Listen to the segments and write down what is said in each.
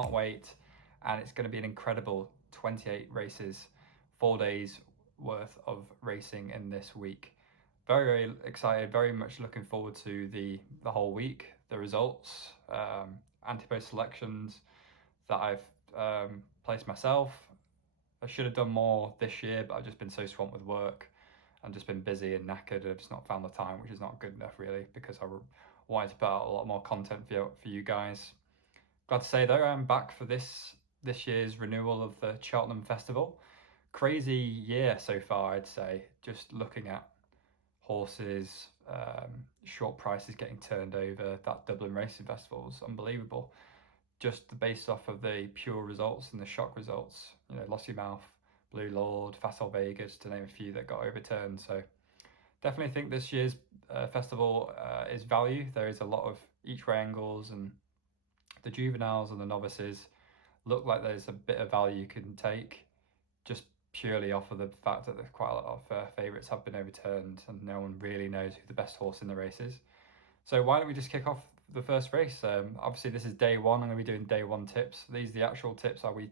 can't wait. And it's going to be an incredible 28 races, 4 days worth of racing in this week. Very, very excited, very much looking forward to the whole week, the results, anti-post selections that I've placed myself. I should have done more this year, but I've just been so swamped with work and just been busy and knackered. I've just not found the time, which is not good enough really, because I wanted to put out a lot more content for you guys. Glad to say though, I'm back for this year's renewal of the Cheltenham Festival. Crazy year so far, I'd say, just looking at horses, short prices getting turned over. That Dublin Racing Festival was unbelievable. Just based off of the pure results and the shock results, you know, Lossy Mouth, Blue Lord, Facile Vegas, to name a few that got overturned. So definitely think this year's festival is value. There is a lot of each way angles, and the juveniles and the novices look like there's a bit of value you can take, just purely off of the fact that there's quite a lot of favourites have been overturned and no one really knows who the best horse in the race is. So why don't we just kick off the first race? Obviously this is day one. I'm going to be doing day one tips. These are the actual tips I'll be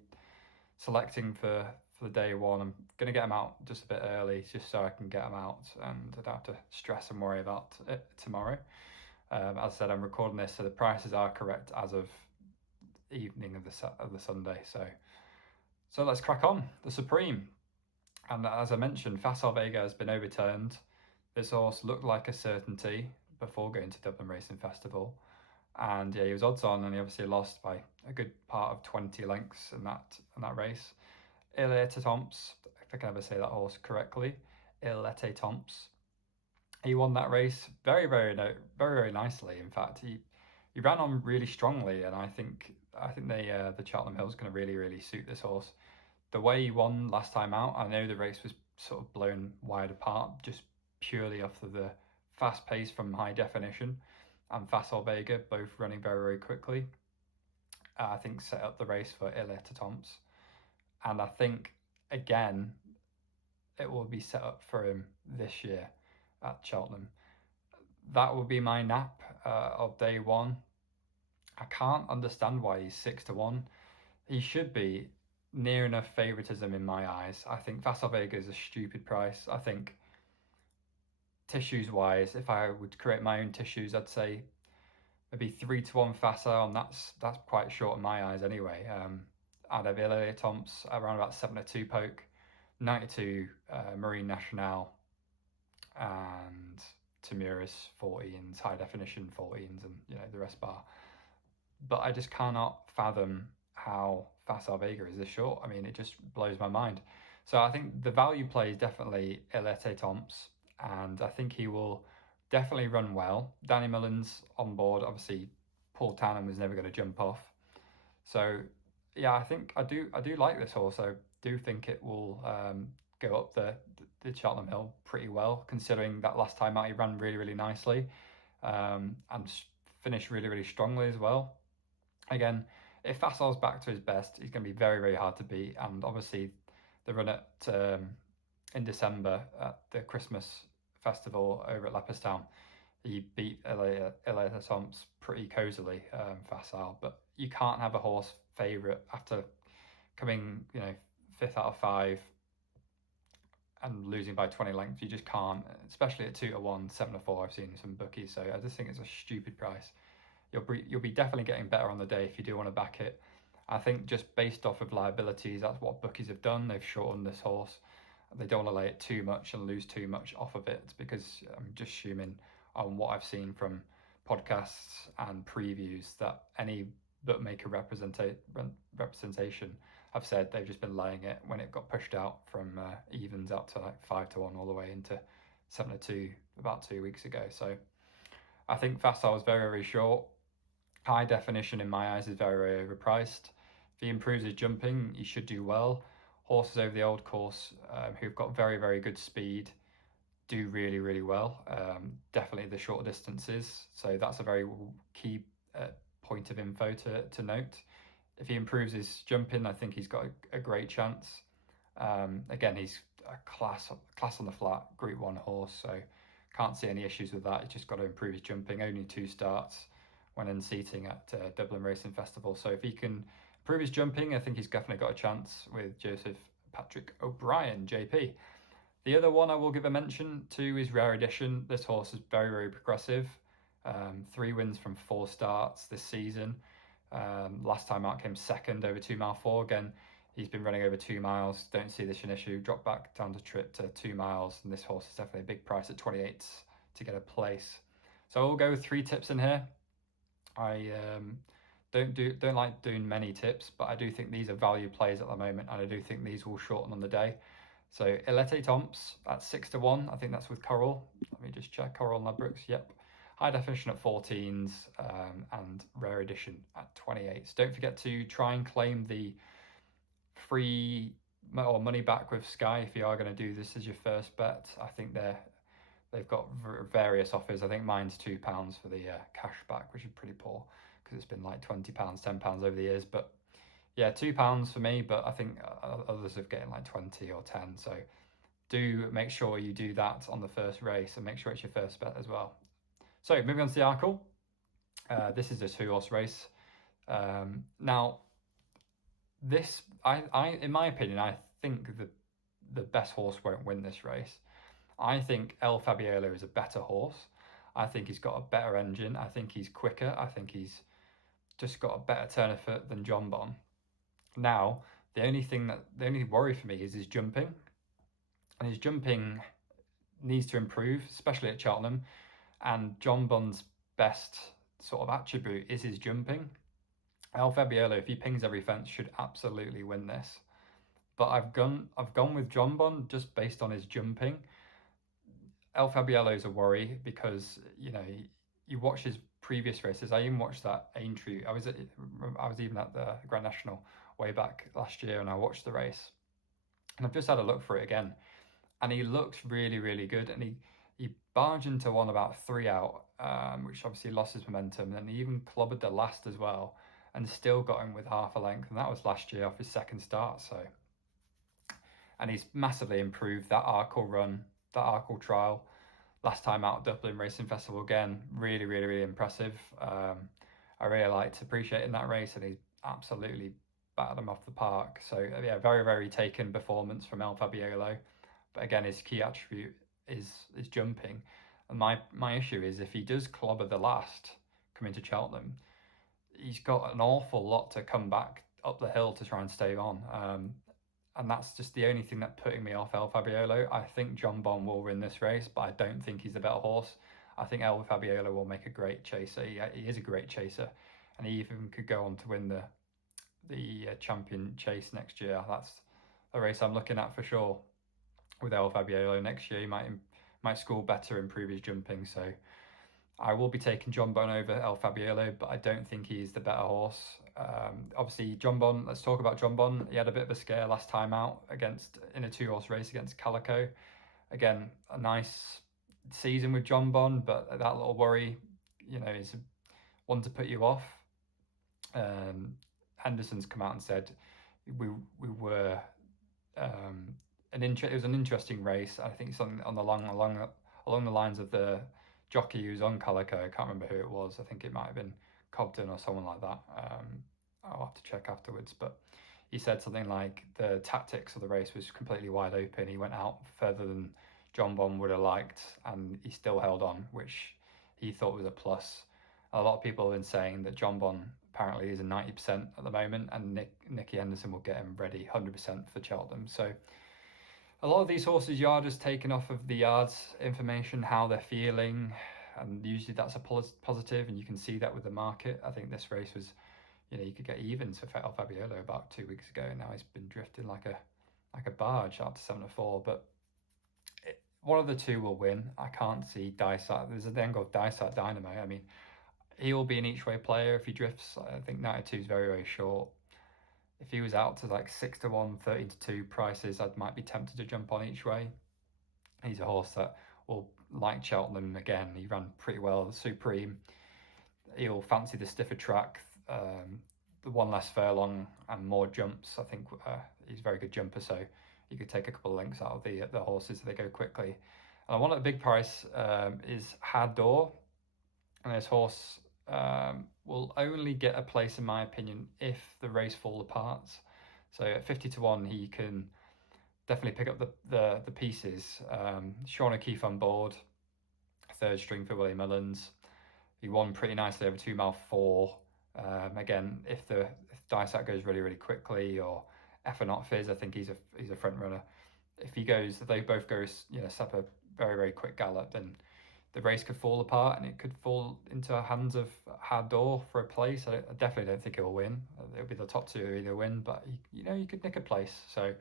selecting for day one. I'm going to get them out just a bit early, just so I can get them out and I don't have to stress and worry about it tomorrow. As I said, I'm recording this, so the prices are correct as of evening of the Sunday. So let's crack on. The Supreme. And as I mentioned, Facile Vega has been overturned. This horse looked like a certainty before going to Dublin Racing Festival. And yeah, he was odds on, and he obviously lost by a good part of 20 lengths in that race. TEMPS, if I can ever say that horse correctly, TEMPS. He won that race very nicely. In fact, he ran on really strongly, and I think the Cheltenham Hill is going to really suit this horse. The way he won last time out, I know the race was sort of blown wide apart, just purely off of the fast pace from High Definition and Facile Vega, both running very quickly. I think set up the race for TEMPS, and I think again it will be set up for him this year at Cheltenham. That will be my nap of day one. I can't understand why he's 6-1. He should be near enough favouritism in my eyes. I think Facile Vega is a stupid price. I think tissues wise, if I would create my own tissues, I'd say maybe 3-1 Facile, and that's quite short in my eyes anyway. I'd have TEMPS around about 7-2 poke, 92 Marine Nationale, and Tamuris 14s, High Definition 14s, and you know the rest bar. But I just cannot fathom how Facile Vega is this short. I mean, it just blows my mind. So I think the value play is definitely TEMPS, and I think he will definitely run well. Danny Mullen's on board. Obviously, Paul Tannen was never going to jump off. So yeah, I think I do like this horse. I do think it will go up the Cheltenham Hill pretty well, considering that last time out he ran really nicely, and finished really strongly as well. Again, if Facile's back to his best, he's going to be very hard to beat. And obviously the run at in December at the Christmas festival over at Leopardstown, he beat TEMPS pretty cozily, Facile. But you can't have a horse favourite after coming, you know, 5th out of 5 and losing by 20 lengths. You just can't, especially at 2-1, 7-4. I've seen some bookies, so I just think it's a stupid price. You'll be definitely getting better on the day if you do want to back it. I think just based off of liabilities, that's what bookies have done. They've shortened this horse. They don't want to lay it too much and lose too much off of it, because I'm just assuming on what I've seen from podcasts and previews that any bookmaker representation have said they've just been laying it when it got pushed out from evens out to like 5-1 all the way into 7-2 about 2 weeks ago. So I think Facile is very short. High Definition in my eyes is very overpriced. If he improves his jumping, he should do well. Horses over the old course who've got very good speed do really well. Definitely the short distances. So that's a very key point of info to note. If he improves his jumping, I think he's got a great chance. Again, he's a class on the flat, Group 1 horse, so can't see any issues with that. He's just got to improve his jumping. Only 2 starts when unseating at Dublin Racing Festival. So if he can Previous jumping, I think he's definitely got a chance with Joseph Patrick O'Brien, JP. The other one I will give a mention to is Rare Edition. This horse is very, very progressive. 3 wins from 4 starts this season. Last time out came second over 2 mile 4. Again, he's been running over 2 miles. Don't see this an issue. Drop back down to trip to 2 miles. And this horse is definitely a big price at 28 to get a place. So I'll go with 3 tips in here. I don't like doing many tips, but I do think these are value plays at the moment, and I do think these will shorten on the day. So ETAIT TEMPS at 6 to 1. I think that's with Coral. Let me just check. Coral Ladbrokes. Yep. High definition at 14s, and Rare Edition at 28s. Don't forget to try and claim the free or money back with Sky if you are going to do this as your first bet. I think they've got various offers. I think mine's £2 for the cash back, which is pretty poor because it's been like £20, £10 over the years. But yeah, £2 for me, but I think others are getting like 20 or 10. So do make sure you do that on the first race and make sure it's your first bet as well. So moving on to the article. This is a 2-horse race. Now, this, I in my opinion, I think the best horse won't win this race. I think El Fabiolo is a better horse. I think he's got a better engine. I think he's quicker. I think he's just got a better turn of foot than JONBON. Now, the only worry for me is his jumping. And his jumping needs to improve, especially at Cheltenham. And JONBON's best sort of attribute is his jumping. El Fabiolo, if he pings every fence, should absolutely win this. But I've gone with JONBON just based on his jumping. El Fabiolo is a worry because, you know, you watch his previous races. I even watched that Aintree. I was even at the Grand National way back last year, and I watched the race. And I've just had a look for it again, and he looks really, really good. And he barged into one about 3 out, which obviously lost his momentum. And he even clobbered the last as well, and still got him with half a length. And that was last year off his second start. So, and he's massively improved that Arkle run, that Arkle trial. Last time out at Dublin Racing Festival, again, really, really, really impressive. I really liked appreciating that race, and he's absolutely battered him off the park. So yeah, very, very taken performance from El Fabiolo. But again, his key attribute is jumping. And my issue is if he does clobber the last coming to Cheltenham, he's got an awful lot to come back up the hill to try and stay on. And that's just the only thing that's putting me off El Fabiolo. I think JONBON will win this race, but I don't think he's a better horse. I think El Fabiolo will make a great chaser. He is a great chaser, and he even could go on to win the champion chase next year. That's a race I'm looking at for sure with El Fabiolo next year. He might score better in previous jumping, so I will be taking JONBON over El Fabiolo, but I don't think he's the better horse. Obviously, JONBON, let's talk about JONBON. He had a bit of a scare last time out in a 2-horse race against Calico. Again, a nice season with JONBON, but that little worry, you know, is one to put you off. Henderson's come out and said we were it was an interesting race. I think something along the lines of the jockey who's on Calico. I can't remember who it was. I think it might have been Cobden or someone like that. I'll have to check afterwards. But he said something like the tactics of the race was completely wide open. He went out further than JONBON would have liked, and he still held on, which he thought was a plus. A lot of people have been saying that JONBON apparently is a 90% at the moment, and Nicky Henderson will get him ready 100% for Cheltenham. So a lot of these horses you are just taking off of the yards information, how they're feeling, and usually that's a positive, and you can see that with the market. I think this race was, you know, you could get evens for El Fabiolo about 2 weeks ago. Now he's been drifting like a barge out to 7-4, but one of the two will win. I can't see Dysart. There's a thing called Dysart Dynamo. I mean, he will be an each way player if he drifts. I think 92 is very, very short. If he was out to like 6 to 1, 13 to 2 prices, I might be tempted to jump on each way. He's a horse that will, like Cheltenham again, he ran pretty well, the Supreme. He'll fancy the stiffer track, the one less furlong and more jumps. I think he's a very good jumper, so you could take a couple of lengths out of the horses if they go quickly. And one at the big price is Hador, and this horse will only get a place, in my opinion, if the race falls apart. So at 50 to 1, he can definitely pick up the pieces. Sean O'Keefe on board, third string for William Mullins. He won pretty nicely over 2 mile 4. Again, if Dysart goes really, really quickly, or Not Fizz, I think he's a front runner. If they both go, set up a very, very quick gallop, then the race could fall apart and it could fall into the hands of Hador for a place. I definitely don't think he'll win. It'll be the top two who either win, but you could nick a place. So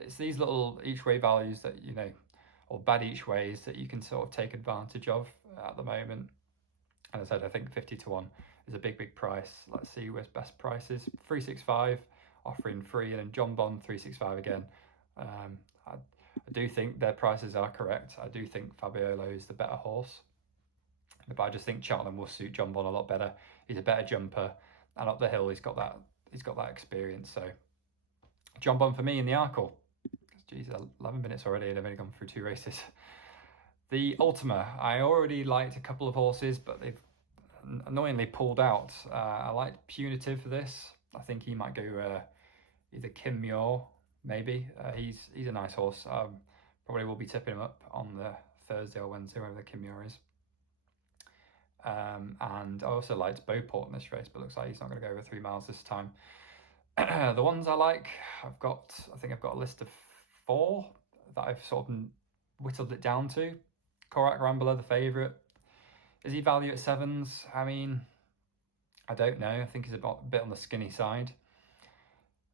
it's these little each way values that or bad each ways that you can sort of take advantage of at the moment. And as I said, I think 50 to 1 is a big, big price. Let's see where's best prices. 365 offering free, and then JONBON 365 again. I do think their prices are correct. I do think Fabiolo is the better horse, but I just think Cheltenham will suit JONBON a lot better. He's a better jumper, and up the hill he's got that experience. So JONBON for me in the Arkle. Geez, 11 minutes already, and I've only gone through 2 races. The Ultima, I already liked a couple of horses, but they've annoyingly pulled out. I like Punitive for this. I think he might go either Kim Muir, maybe. He's a nice horse. Probably will be tipping him up on the Thursday or Wednesday, wherever the Kim Muir is. And I also liked Beauport in this race, but looks like he's not going to go over 3 miles this time. The ones I like, I think I've got a list of 4 that I've sort of whittled it down to. Korak Rambler, the favourite. Is he value at 7s? I mean, I don't know. I think he's a bit on the skinny side.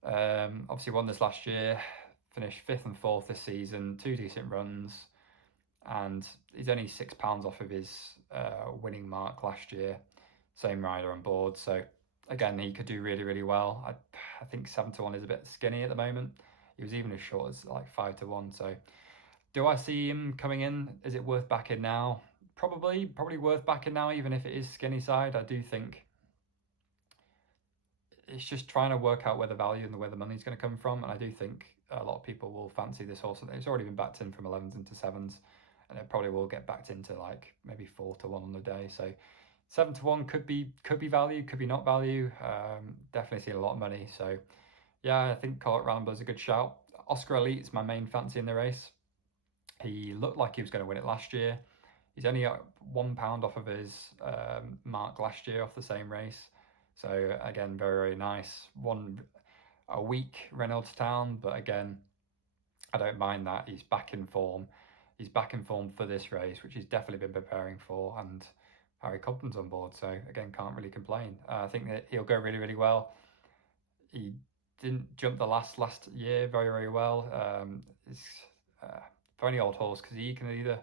Obviously won this last year, finished 5th and 4th this season, 2 decent runs, and he's only £6 off of his winning mark last year. Same rider on board, so again, he could do really, really well. I think 7 to 1 is a bit skinny at the moment. He was even as short as like 5 to 1. So do I see him coming in? Is it worth backing now? Probably worth backing now, even if it is skinny side. I do think it's just trying to work out where the value and where the money is going to come from. And I do think a lot of people will fancy this horse. It's already been backed in from 11s into 7s, and it probably will get backed into like maybe 4 to 1 on the day. So 7 to 1 could be value, could be not value. Definitely see a lot of money. So yeah, I think Korak Rambler is a good shout. Oscar Elite is my main fancy in the race. He looked like he was going to win it last year. He's only got £1 off of his mark last year off the same race. So again, very, very nice. Won a weak Reynoldstown, but again, I don't mind that. He's back in form. He's back in form for this race, which he's definitely been preparing for, and Harry Cobden's on board. So again, can't really complain. I think that he'll go really, really well. He didn't jump the last year very, very well. It's very old horse, because he can either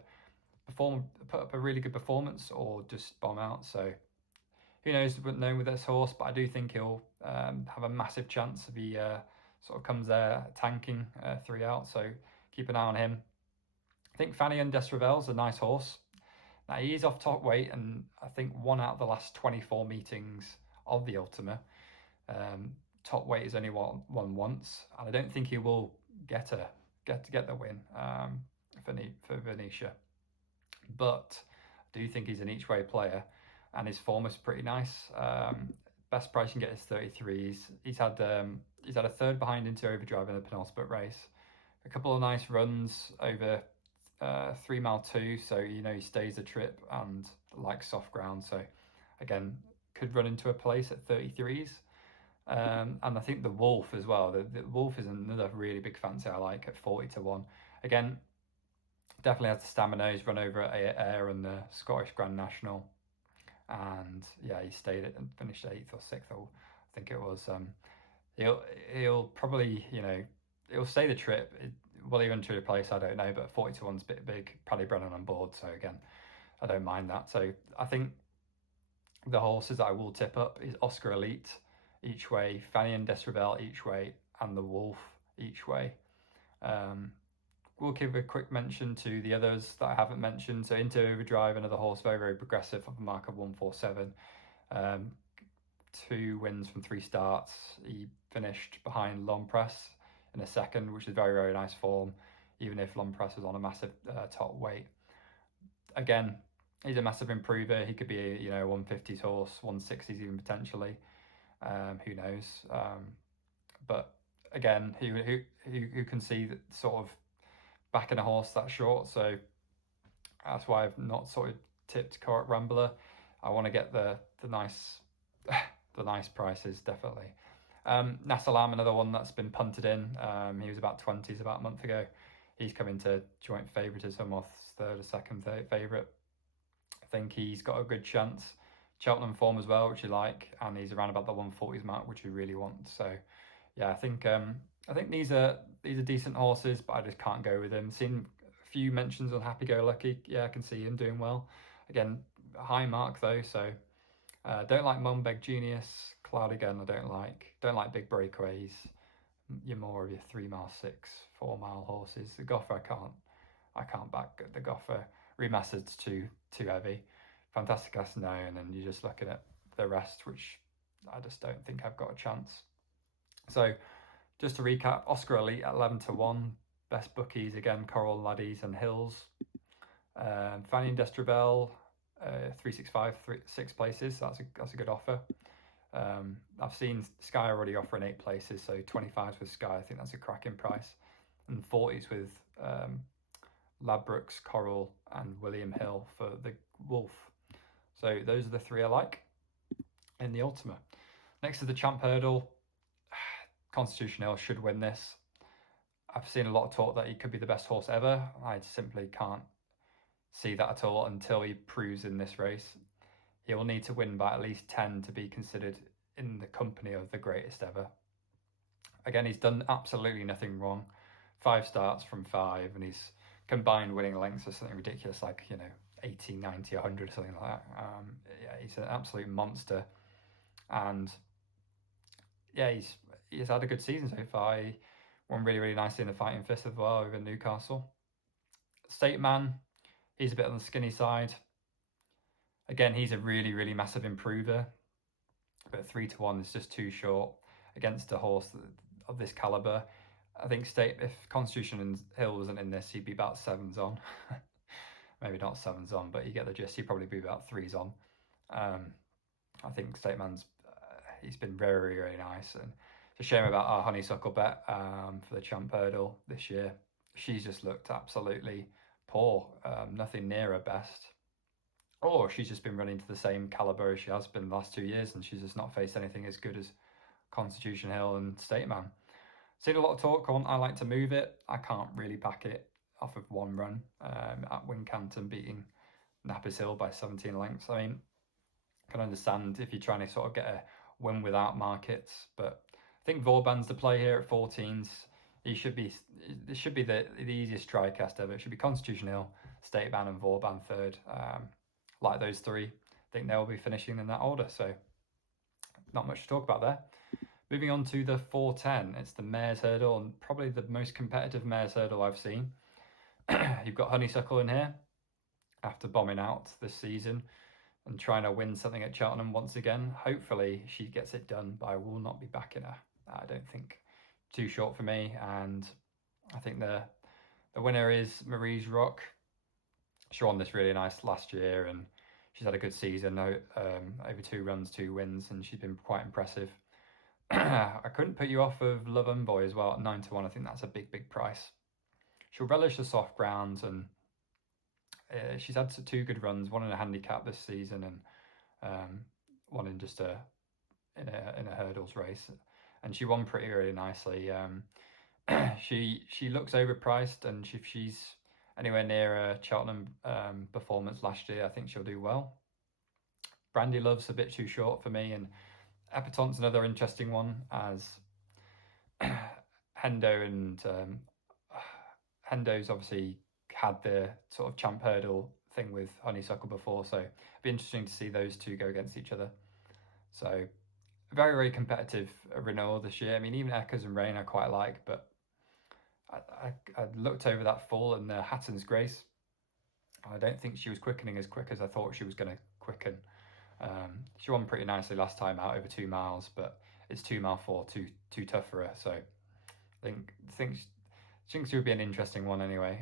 put up a really good performance or just bomb out. So who knows with this horse, but I do think he'll have a massive chance if he sort of comes there tanking 3 out. So keep an eye on him. I think FANION Desravel's a nice horse. Now he is off top weight, and I think 1 out of the last 24 meetings of the Ultima, top weight is only won once, and I don't think he will get the win for Venetia. But I do think he's an each way player, and his form is pretty nice. Best price you can get is 33s. He's had a third behind into Overdrive in the penultimate race. A couple of nice runs over 3 mile 2, so he stays the trip and likes soft ground. So again, could run into a place at 33s. And I think the Wolf as well. The Wolf is another really big fancy I like at 40 to 1. Again, definitely has the stamina. He's run over at Ayr and the Scottish Grand National, and yeah, he stayed it and finished 8th or 6th. I think it was. He'll probably he'll stay the trip. Will he run to a place? I don't know, but 40 to 1's a bit big. Paddy Brennan on board, so again, I don't mind that. So I think the horses that I will tip up is Oscar Elite each way, FANION Desravel each way, and the Wolf each way. We'll give a quick mention to the others that I haven't mentioned. So Into Overdrive, another horse, very, very progressive, off a mark of 147. 2 wins from 3 starts. He finished behind Long Press in a second, which is very, very nice form, even if Long Press was on a massive top weight. Again, He's a massive improver. He could be a, you know, 150s horse, 160s even potentially. Who knows? But again, who can see that sort of backing a horse that short? So that's why I've not sort of tipped Correct Rambler. I want to get the nice the nice prices, definitely. Nasalam, another one that's been punted in. He was about 20s about a month ago. He's come into joint favouritism, or third or second favourite. I think he's got a good chance. Cheltenham form as well, which you like, and he's around about the 140s mark, which you really want. So yeah, I think these are decent horses, but I just can't go with him. Seen a few mentions on Happy Go Lucky. Yeah, I can see him doing well. Again, high mark though, so don't like Mumbeg Genius. Cloud again, I don't like big breakaways. You're more of your 3 mile 6, 4 mile horses. The Goffer I can't back the Goffer. Remastered's too heavy. Fantasticas known, and you're just looking at the rest, which I just don't think I've got a chance. So just to recap, Oscar Elite at 11-1. Best bookies again, Coral, Laddies and Hills. FANION Destrabel, 365, 6 places. So that's a good offer. I've seen Sky already offering 8 places, so 25s with Sky. I think that's a cracking price, and 40s with Ladbrokes, Coral, and William Hill for the Wolf. So those are the 3 I like in the Ultima. Next to the Champ Hurdle, Constitution Hill should win this. I've seen a lot of talk that he could be the best horse ever. I simply can't see that at all until he proves in this race. He'll need to win by at least 10 to be considered in the company of the greatest ever. Again, he's done absolutely nothing wrong. 5 starts from 5, and he's combined winning lengths or something ridiculous, like, you know, 80, 90, 100, something like that. Yeah, he's an absolute monster. And yeah, he's had a good season so far. He won really, really nicely in the Fighting Fist as well over Newcastle. State Man, he's a bit on the skinny side. Again, he's a really, really massive improver, but 3-1 is just too short against a horse of this caliber. I think if Constitution Hill wasn't in this, he'd be about 7s on. Maybe not 7s on, but you get the gist. He'd probably be about 3s on. I think State Man's he's been very, very nice, and it's a shame about our Honeysuckle bet for the Champ Hurdle this year. She's just looked absolutely poor, nothing near her best. Or she's just been running to the same caliber as she has been the last 2 years, and she's just not faced anything as good as Constitution Hill and State Man. Seen a lot of talk on I like to move it. I can't really back it off of one run at Wincanton beating Nappers Hill by 17 lengths. I mean, I can understand if you're trying to sort of get a win without markets, but I think VAUBAN's the play here at 14s. This should be the easiest TriCast ever. It should be Constitution Hill, State Man and VAUBAN third. Like those 3, I think they'll be finishing in that order, so not much to talk about there. Moving on to the 410, it's the Mares Hurdle, and probably the most competitive Mares Hurdle I've seen. You've got Honeysuckle in here after bombing out this season and trying to win something at Cheltenham once again. Hopefully she gets it done, but I will not be backing her. I don't think too short for me, and I think the winner is Marie's Rock. She won this really nice last year, and she's had a good season, over 2 runs, 2 wins, and she's been quite impressive. I couldn't put you off of Love Envoy as well at 9-1. I think that's a big, big price. She'll relish the soft grounds, and she's had 2 good runs, one in a handicap this season, and one in just in a hurdles race, and she won pretty really nicely. She looks overpriced, and if she's anywhere near a Cheltenham performance last year, I think she'll do well. Brandy Love's a bit too short for me, and Epatant's another interesting one, as Hendo and Hendo's obviously had the sort of Champ Hurdle thing with Honeysuckle before, so it'd be interesting to see those 2 go against each other. So very, very competitive Renault this year. I mean, even Echoes and Rain I quite like, but I looked over that fall in the Hatton's Grace. I don't think she was quickening as quick as I thought she was going to quicken. She won pretty nicely last time out over 2 miles, but it's 2 mile 4 too tough for her. So I think she would be an interesting one anyway.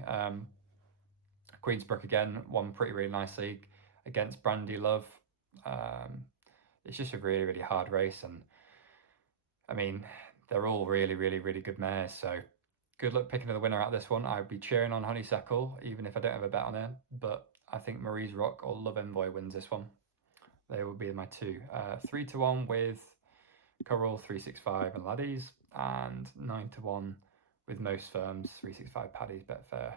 Queensbrook again won pretty really nicely. against Brandy Love. It's just a really, really hard race, and I mean, they're all really, really, really good mares, so good luck picking the winner out of this one. I'd be cheering on Honeysuckle, even if I don't have a bet on her, but I think Marie's Rock or Love Envoy wins this one. They will be my two. 3-1 with Coral, 365 and Laddies, and 9-1 with most firms, 365 Paddy's, Betfair,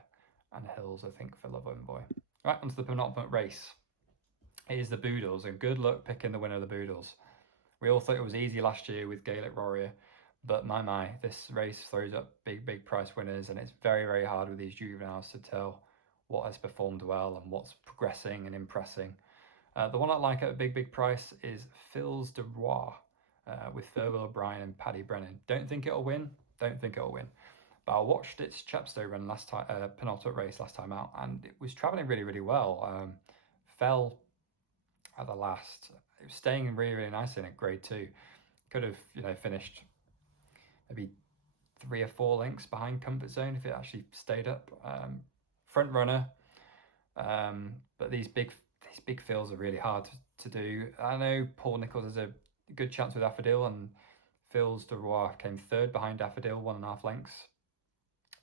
and Hills, I think, for Love Envoy. Right, onto the penultimate race. It is the Boodles, and good luck picking the winner of the Boodles. We all thought it was easy last year with Gaelic Warrior, but my, this race throws up big, big price winners, and it's very, very hard with these juveniles to tell what has performed well and what's progressing and impressing. The one I like at a big, big price is Fils de Roi with Fergal O'Brien and Paddy Brennan. Don't think it'll win, but I watched its Chepstow run last time, penultimate race last time out, and it was travelling really, really well. Fell at the last. It was staying really, really nicely in a grade 2. Could have, finished maybe 3 or 4 lengths behind Comfort Zone if it actually stayed up. Front runner, but these big fields are really hard to do. I know Paul Nicholls has a good chance with Affodil, and Fils de Roi came 3rd behind Affodil, 1.5 lengths.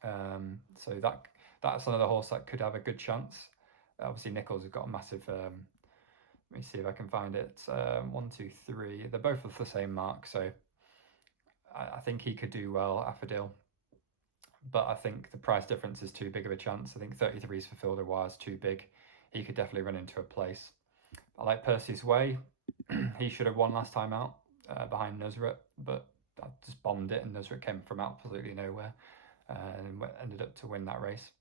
So that's another horse that could have a good chance. Obviously Nicholls has got a massive, let me see if I can find it, 1, 2, 3, they're both of the same mark, so I think he could do well, Affodil, but I think the price difference is too big of a chance. I think 33s for Fils de Roi is too big. He could definitely run into a place. I like Perseus Way. He should have won last time out behind Nusret, but I just bombed it, and Nusret came from absolutely nowhere and ended up to win that race.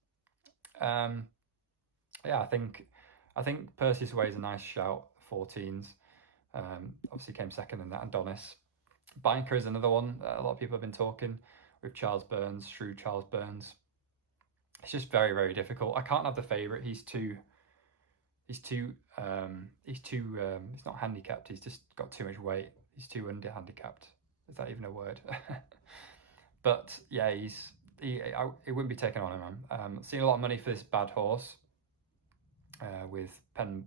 Yeah, I think Perseus Way is a nice shout. 14s. Obviously came second in that Adonis. Biker is another one that a lot of people have been talking with Charles Burns, Shrew Charles Burns. It's just very, very difficult. I can't have the favourite. He's not handicapped. He's just got too much weight. He's too under handicapped. Is that even a word? But yeah, he wouldn't be taken on him, man. Seen a lot of money for this bad horse with Ben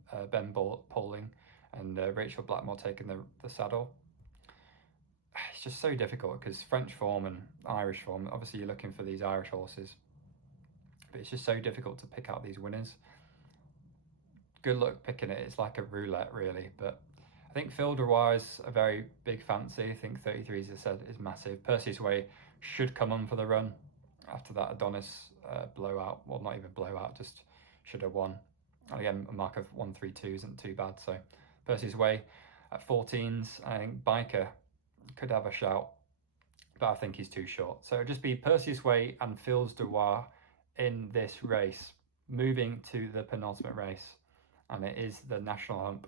Pauling and Rachel Blackmore taking the saddle. It's just so difficult because French form and Irish form, obviously you're looking for these Irish horses, but it's just so difficult to pick out these winners. Good luck picking it. It's like a roulette, really. But I think Fils de Roi is a very big fancy. I think 33, as I said, is massive. Perseus Way should come on for the run after that Adonis blowout. Well, not even blowout, just should have won. And again, a mark of 132 isn't too bad. So Perseus Way at 14s. I think Biker could have a shout, but I think he's too short. So it'll just be Perseus Way and Fils de Roi in this race. Moving to the penultimate race, and it is the National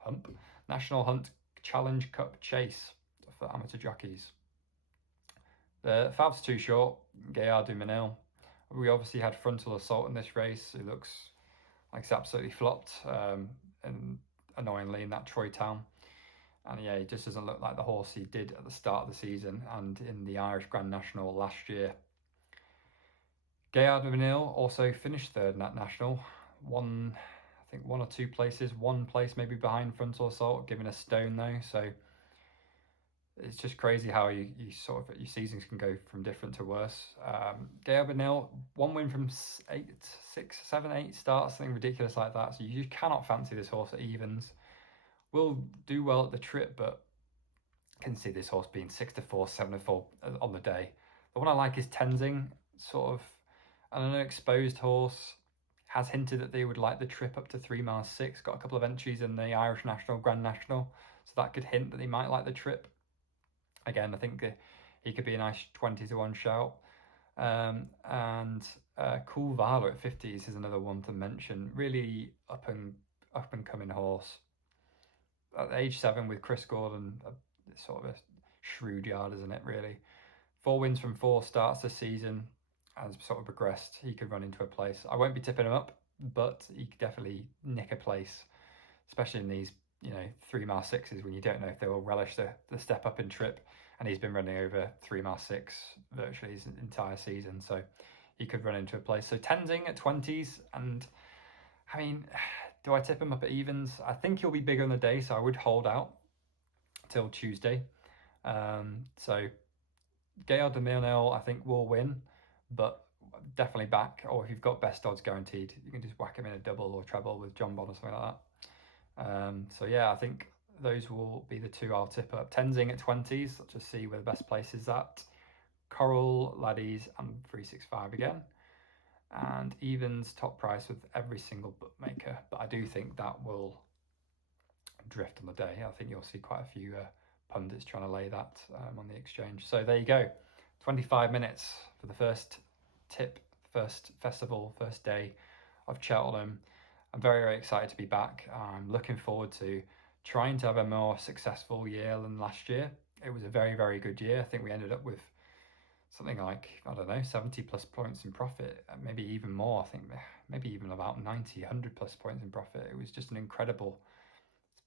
Hunt Challenge Cup Chase for amateur jockeys. The Fav's too short. Gaillarд du Mesnil. We obviously had Frontal Assault in this race. It looks like it's absolutely flopped, and annoyingly in that Troy Town. And yeah, he just doesn't look like the horse he did at the start of the season and in the Irish Grand National last year. Gaillard du Mesnil also finished 3rd in that national. I think 1 or 2 places, 1 place maybe behind Frontal Assault, given a stone though. So it's just crazy how you sort of, your seasons can go from different to worse. Gaillard du Mesnil, 1 win from 8 starts, something ridiculous like that. So you cannot fancy this horse at evens. Will do well at the trip, but I can see this horse being 6-4, 7-4 on the day. The one I like is Tenzing, sort of an exposed horse. Has hinted that they would like the trip up to 3 miles 6. Got a couple of entries in the Irish National, Grand National, so that could hint that they might like the trip. Again, I think he could be a nice 20-1 shout. Cool Valor at 50s is another one to mention. Really up and coming horse. At age 7 with Chris Gordon, it's sort of a shrewd yard, isn't it, really? 4 wins from 4 starts this season. Has sort of progressed. He could run into a place. I won't be tipping him up, but he could definitely nick a place, especially in these 3 mile 6s when you don't know if they will relish the step up in trip. And he's been running over 3 mile 6 virtually his entire season, so he could run into a place. So Tenzing at 20s, and I mean, Do I tip him up at evens? I think he'll be bigger on the day, so I would hold out till Tuesday. So Gaillard and MESNIL, I think, will win, but definitely back. Or if you've got best odds guaranteed, you can just whack him in a double or treble with JONBON or something like that. So yeah, I think those will be the two I'll tip up. Tenzing at 20s, let's just see where the best place is at. Coral, Laddies, and 365 again. And evens top price with every single bookmaker, but I do think that will drift on the day. I think you'll see quite a few pundits trying to lay that on the exchange. So there you go, 25 minutes for the first tip, first festival, first day of Cheltenham. I'm very, very excited to be back. I'm looking forward to trying to have a more successful year than last year. It was a very, very good year. I think we ended up with something like, I don't know, 70 plus points in profit, maybe even more. I think maybe even about 90, 100 plus points in profit. It was just an incredible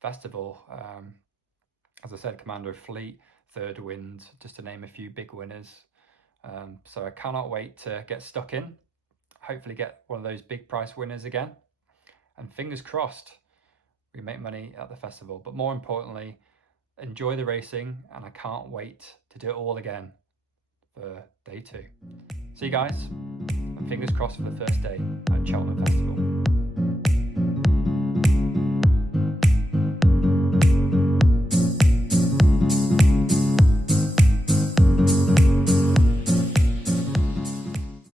festival. As I said, Commander of Fleet, Third Wind, just to name a few big winners. So I cannot wait to get stuck in, hopefully get one of those big price winners again. And fingers crossed, we make money at the festival. But more importantly, enjoy the racing, and I can't wait to do it all again for day 2. See you guys, and fingers crossed for the first day at Cheltenham Festival.